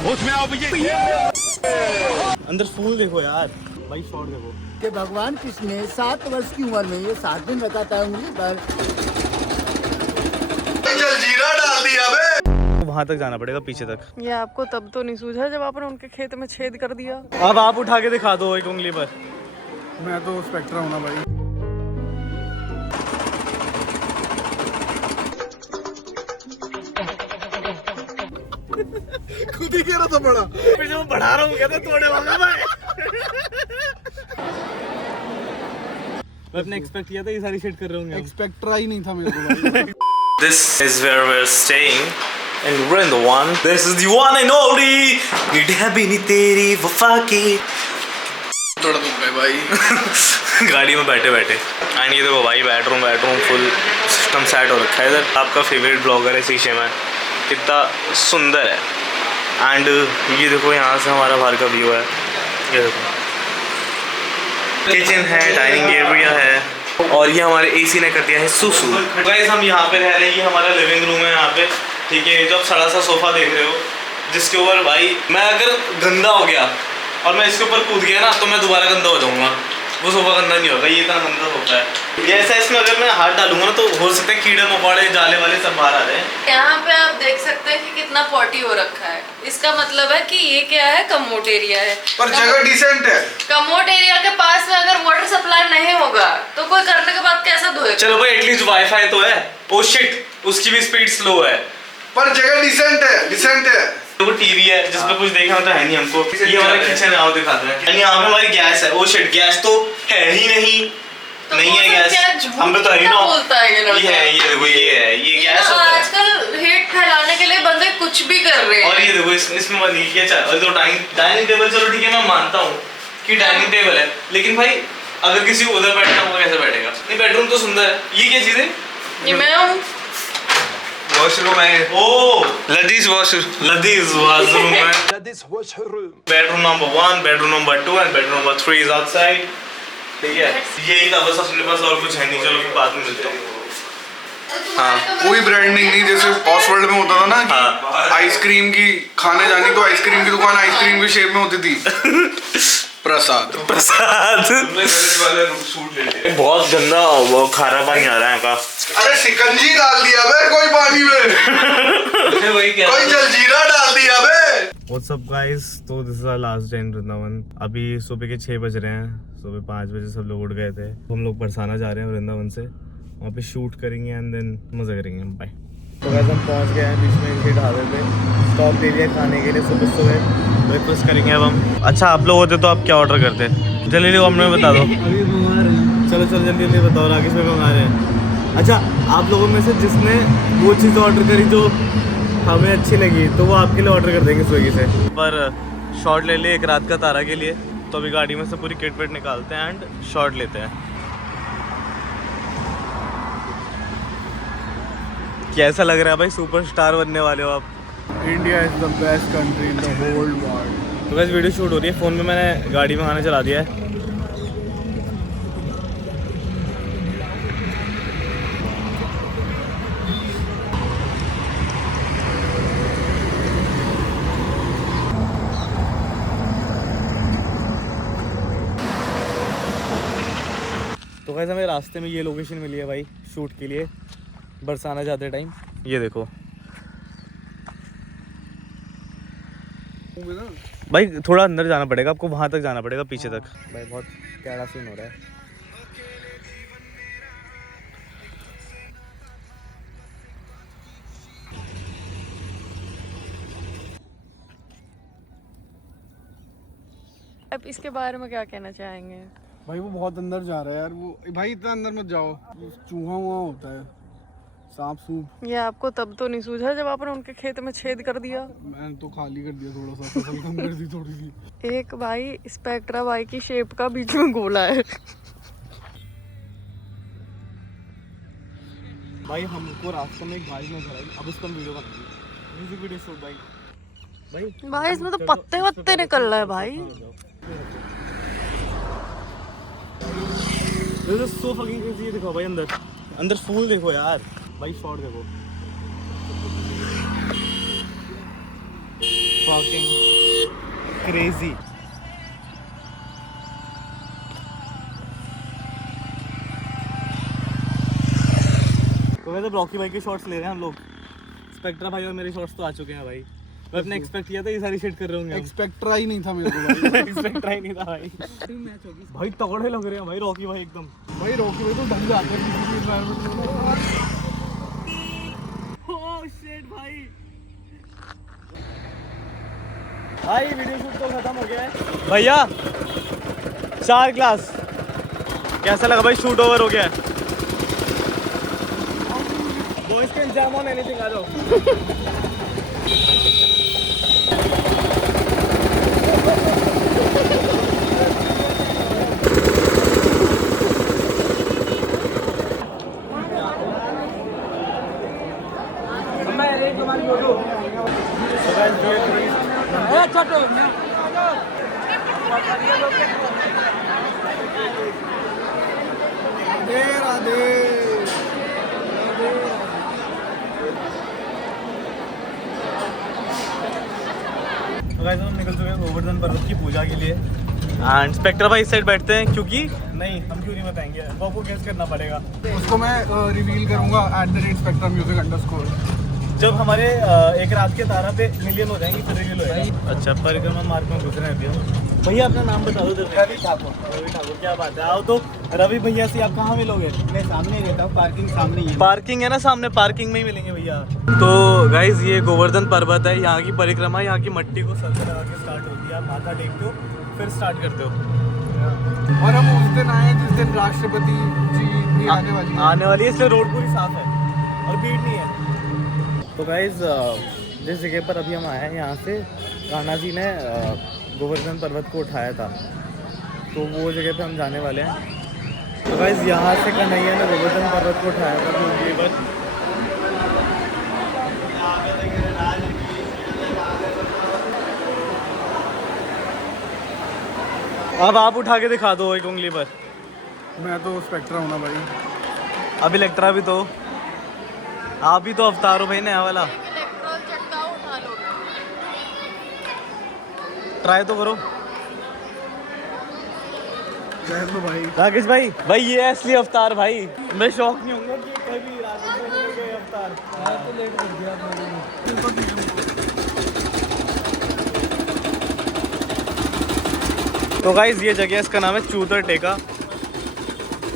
होश में आओ भैया। अंदर फूल देखो यार भाई, शॉट देखो कि भगवान कृष्ण ने 7 वर्ष की उम्र में ये 7 दिन बताता है उंगली पर। जलजीरा डाल दिया बे। वहाँ तक जाना पड़ेगा, पीछे तक। ये आपको तब तो नहीं सूझा जब आपने उनके खेत में छेद कर दिया। अब आप उठा के दिखा दो एक उंगली पर। मैं तो स्पेक्ट्रा हूँ ना भाई। खुद ही कह रहा था बड़ा, फिर मैं बढ़ा रहा हूँ, कहता तोड़े वाला भाई। मैं अपने एक्सपेक्ट किया था ये सारी शेड कर रहे होंगे। स्पेक्ट्रा ही नहीं था मेरे को भाई। This is where we're staying in Vrindavan. This is the one and only निडहबी नी तेरी वफा की। थोड़ा दुख गए भाई। गाड़ी में बैठे बैठे। एंड ये देखो भाई, बेडरूम फुल सिस्टम सेट हो रखा है इधर। आपका फेवरेट ब्लॉगर है शीशे में, कितना सुंदर है। एंड ये देखो यहाँ से हमारा बाहर का व्यू है। ये देखो किचन है, डाइनिंग एरिया है, और ये हमारे एसी ने कर दिया है सुसु। गाइस हम यहाँ पे रह रहे हैं, ये हमारा लिविंग रूम है यहाँ पे, ठीक है। जो आप सड़ा सा सोफा देख रहे हो, जिसके ऊपर भाई मैं अगर गंदा हो गया और मैं इसके ऊपर कूद गया ना तो मैं दोबारा गंदा हो जाऊंगा। वो सोफा गंदा नहीं होगा, ये इतना गंदा सोफा है। ये ऐसा, इसमें अगर मैं हाथ डालूंगा ना तो हो सकता है कीड़े मकोड़े जाले वाले सब बाहर आ जाए। यहाँ पे आप देख सकते हैं कि कितना पॉटी हो रखा है। इसका मतलब है कि ये क्या है, कमोड एरिया है। पर जगह डिसेंट है। कमोड एरिया के पास में अगर वाटर सप्लाई नहीं होगा तो कोई करने के बाद कैसा धोएगा? चलो भाई एटलीस्ट वाईफाई तो है। ओ शिट, उसकी भी स्पीड स्लो है। पर जगह डिसेंट है, डिसेंट है। वो टीवी है जिसमें कुछ देखना तो है नहीं हमको। ये हमारा किचन है, आओ दिखाते हैं। यहाँ पे हमारी गैस है। ओ शिट, गैस तो है ही नहीं। तो नहीं है गैस, हम पे तो है ही ना। बोलता है ये है, ये देखो, ये है, ये गैस होता है। आजकल हेट फैलाने के लिए बंदे कुछ भी कर रहे हैं। और ये देखो इसमें बनी है तो डाइनिंग टेबल। चलो ठीक है, मैं मानता हूँ कि डाइनिंग टेबल है, लेकिन भाई अगर किसी को उधर बैठना होगा कैसे बैठेगा? नहीं, बेडरूम तो सुंदर है। ये क्या चीज है? ये मैं हूँ। वॉशरूम है। ओ लदीज वॉशरूम। लदीज वॉशरूम है। Bedroom number 1, bedroom number 2 and bedroom number 3 is outside, ठीक है। यही था बस, अपने पास और कुछ है नहीं। चलो फिर बाद में मिलते हैं। हाँ, कोई ब्रांडिंग नहीं, जैसे ऑसवर्ल्ड में होता था ना कि हाँ। आइसक्रीम की खाने जानी तो आइसक्रीम की दुकान आइसक्रीम की शेप में होती थी। प्रसाद वाले सूट ले लिए। बहुत गंदा वो खारा पानी आ रहा है का। अरे शिकंजी डाल दिया बे कोई पानी में। वही क्या, कोई जलजीरा डाल दिया बे। व्हाट्स अप गाइस, तो this is our last day in Vrindavan. अभी सुबह के 6 बज रहे हैं। सुबह 5 बजे सब लोग उठ गए थे। हम लोग बरसाना जा रहे हैं वृंदावन से, वहाँ पे शूट करेंगे एंड देन मज़ा करेंगे। बाय। तो गाइस हम पहुँच गए हैं, बीच में एक ढाबे पे स्टॉप ले लिया खाने के लिए। सुबह ब्रेकफास्ट करेंगे अब हम। अच्छा, आप लोग होते तो आप क्या ऑर्डर करते? जल्दी हमने बता दो। अभी मंगा रहे हैं। चलो जल्दी बताओ, राकेश में मंगा रहे हैं। अच्छा, आप लोगों में से जिसने वो चीज़ ऑर्डर करी जो हमें अच्छी लगी तो वो आपके लिए ऑर्डर कर देंगे स्विगी से। पर शॉट ले लिए एक रात का तारा के लिए, तो अभी गाड़ी में से पूरी किट विट निकालते हैं एंड शॉट लेते हैं। कैसा लग रहा है भाई, सुपरस्टार बनने वाले हो आप? India is the best country in the whole world. तो बस वीडियो शूट हो रही है, फ़ोन में मैंने गाड़ी में गाना चला दिया है। तो वैसे हमें रास्ते में ये लोकेशन मिली है भाई शूट के लिए, बरसाना जाते टाइम। ये देखो भाई, थोड़ा अंदर जाना पड़ेगा आपको, वहाँ तक जाना पड़ेगा, पीछे तक। भाई बहुत कैड़ा सीन हो रहा है। अब इसके बारे में क्या कहना चाहेंगे? भाई वो बहुत अंदर जा रहा है यार। वो भाई इतना अंदर मत जाओ, चूहा वुहा होता है, सांप सूप। ये आपको तब तो नहीं सूझा जब आपने उनके खेत में छेद कर दिया। मैंने तो खाली कर दिया, थोड़ा सा फसल कम कर दी थोड़ी सी। एक भाई स्पेक्ट्रा बाई की शेप का बीच में गोला है। भाई हमको रास्ते में एक भाई नजर आई, अब उसको हम वीडियो बनाएंगे, म्यूजिक वीडियो शूट। भाई इसमें तो पत्ते वत्ते निकल रहे हैं भाई। This is so fucking crazy. ये देखो भाई, अंदर फूल देखो यार भाई, शॉट देखो। fucking crazy. तो वैसे रॉकी भाई के शॉट्स ले रहे हैं हम लोग। स्पेक्ट्रा भाई और मेरे शॉट्स तो आ चुके हैं भाई। मैं अपने एक्सपेक्ट किया था ये सारी शेट कर रहे होंगे। एक्सपेक्ट्रा ही नहीं था मेरे को भाई। एक्सपेक्ट ही नहीं था भाई। मैच होगी भाई तगड़े लग रहे हैं भाई रॉकी भाई एकदम। भाई, रॉकी भाई तो ढंग जाते हैं किसी भी एनवायरनमेंट में। ओह शिट भाई। भाई वीडियो शूट तो खत्म हो गया है भैया। 4 क्लास कैसा लगा भाई? शूट ओवर हो गया है। Boys can jam on anything, आ जाओ। तो गाइस हम निकल चुके हैं गोवर्धन पर्वत की पूजा के लिए। एंड स्पेक्ट्रा भाई इस साइड बैठते हैं क्योंकि नहीं हम क्यों नहीं बताएंगे, वो आपको गेस करना पड़ेगा। उसको मैं रिवील करूंगा @spectramusic_। जब हमारे एक रात के तारा पे मिलियन हो जाएंगे फिर रिवील होएगा। अच्छा परिक्रमा मार्ग में घुस रहे हैं अभी हम। भैया अपना नाम बता दो। रवि ठाकुर। रवि ठाकुर, क्या बात है। आओ तो रवि भैया से आप कहाँ मिलोगे? मैं सामने ही रहता हूँ, पार्किंग सामने ही है। पार्किंग है ना सामने, पार्किंग में ही मिलेंगे भैया। तो गाइज ये गोवर्धन पर्वत है, यहाँ की परिक्रमा, यहाँ की मट्टी को सर लगा के स्टार्ट होती है। आप माथा टेकते हो फिर स्टार्ट करते हो। और हम उस दिन आए जिस दिन राष्ट्रपति जी भी आने वाली है, इसलिए रोड पूरी साफ है और भीड़ नहीं है। तो गाइज जिस जगह पर अभी हम आए हैं यहाँ से कान्हा जी ने गोवर्धन पर्वत को उठाया था, तो वो जगह पे हम जाने वाले हैं। तो गाइज यहाँ से कन्हैया ने गोवर्धन पर्वत को उठाया था ऊँगली पर। अब आप उठा के दिखा दो एक उंगली पर। मैं तो स्पेक्ट्रा हूँ ना भाई। अब इलेक्ट्रा भी तो, आप भी तो अवतार हो भाई नया वाला। इलेक्ट्रॉल चटका उठा लो। ट्राई तो करो भाई। राकेश भाई, भाई ये असली अवतार भाई। मैं शौक नहीं होऊंगा कि कभी राकेश भाई ने कोई अवतार। तो लेट कर दिया तो गाइज ये जगह इसका नाम है चूतर टेका।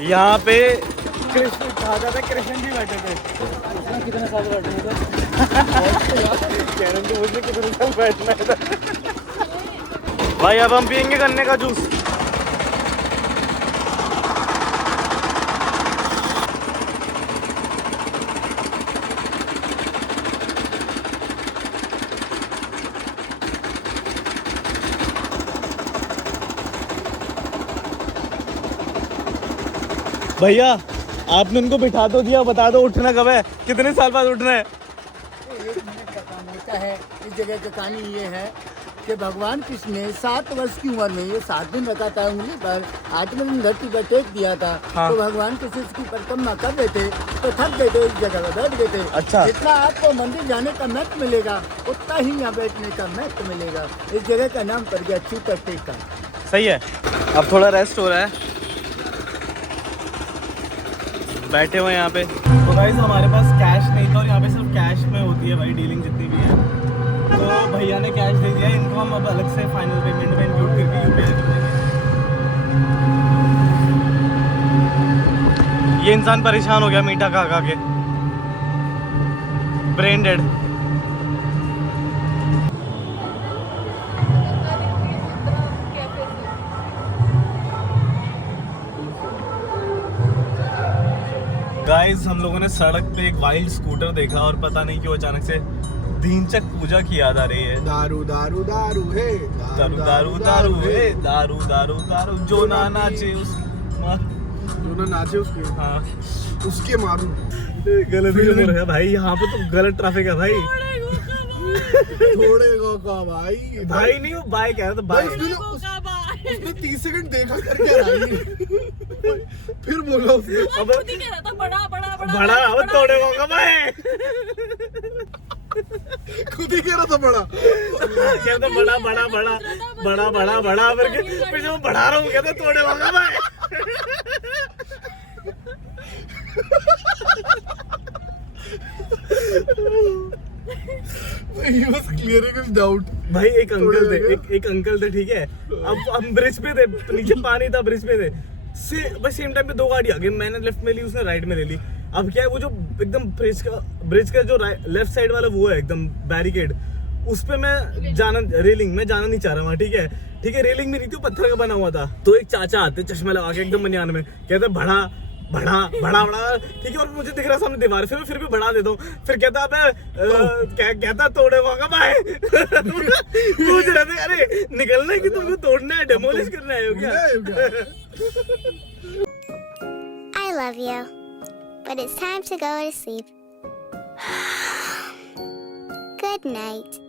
यहाँ पे कृष्ण कहा जाता है, कृष्ण जी बैठे थे। कितने साल बैठे थे? कह रहे थे मुझे कितने साल बैठना है। भाई अब हम पियेंगे गन्ने का जूस। भैया आपने उनको बिठा तो दिया, बता दो उठना कब है, कितने साल बाद उठना है? 1 मिनट का काम होता है। इस जगह की कहानी ये है कि भगवान कृष्ण ने 7 वर्ष की उम्र में ये 7 दिन रखा था उंगली पर, 8वें दिन धरती पर टेक दिया था। हाँ। तो भगवान कृष्ण इसकी परिक्रमा कर रहे थे तो थक गए थे, इस जगह पर बैठ गए थे। अच्छा। जितना आपको मंदिर जाने का महत्व मिलेगा उतना ही यहाँ बैठने का महत्व मिलेगा। इस जगह का नाम पड़ गया चूतर टेका। सही है। अब थोड़ा रेस्ट हो रहा है, बैठे हुए यहाँ पे। तो गाइस हमारे पास कैश नहीं था और यहाँ पे सिर्फ कैश में होती है भाई डीलिंग जितनी भी है। तो भैया ने कैश दे दिया, इनको हम अब अलग से फाइनल पेमेंट में इंक्लूड करके यूपीआई कर देंगे। ये इंसान परेशान हो गया मीठा खा खा के, ब्रेन डेड। गाइस हम लोगों ने सड़क पे एक वाइल्ड स्कूटर देखा और पता नहीं क्यों अचानक से दीनचक पूजा की याद आ रही है। दारू दारू दारू है, दारू दारू दारू है, दारू दारू दारू, जो ना नाचे उस जो ना नाचे उसके, हाँ उसके मारू। गलत क्यों हो रहा है भाई? यहाँ पे तो गलत ट्रैफिक है भाई। थोड़े गो का भाई। भाई नहीं वो बाइक है तो बाइक। उसने 30 सेकंड देखा करके आई। फिर बोला उसने अब बड़ा बड़ा बड़ा बड़ा वो तोड़े होगा भाई। खुद ही कह रहा था बड़ा। कहता बड़ा बड़ा बड़ा बड़ा बड़ा बड़ा फिर जब बढ़ा रहा हूँ कहता तोड़े वाला भाई। He was clearing his doubt. भाई एक अंकल थे, एक अंकल थे, ठीक है। अब हम ब्रिज पे थे, नीचे पानी था, ब्रिज पे थे। बस सेम टाइम पे दो गाड़ी आ गई, मैंने लेफ्ट में ली, उसने राइट में ले ली। अब क्या है, वो जो एकदम ब्रिज का जो लेफ्ट साइड वाला वो है एकदम बैरिकेड, उस पे मैं जाना नहीं चाह रहा वहाँ, ठीक है। रेलिंग में नहीं थी, पत्थर का बना हुआ था। तो एक चाचा आते चश्मा लगा के एकदम बनियान में, कहते बड़ा बड़ा बड़ा बड़ा, ठीक है। और मुझे दिख रहा सामने दीवार, फिर भी बढ़ा देता हूँ। फिर कहता कहता तोड़े वागा भाई। पूछ रहे थे अरे निकलना है कि तुमको तोड़ना है, डेमोलिश करना है क्या? I love you, but it's time to go to sleep. Good night.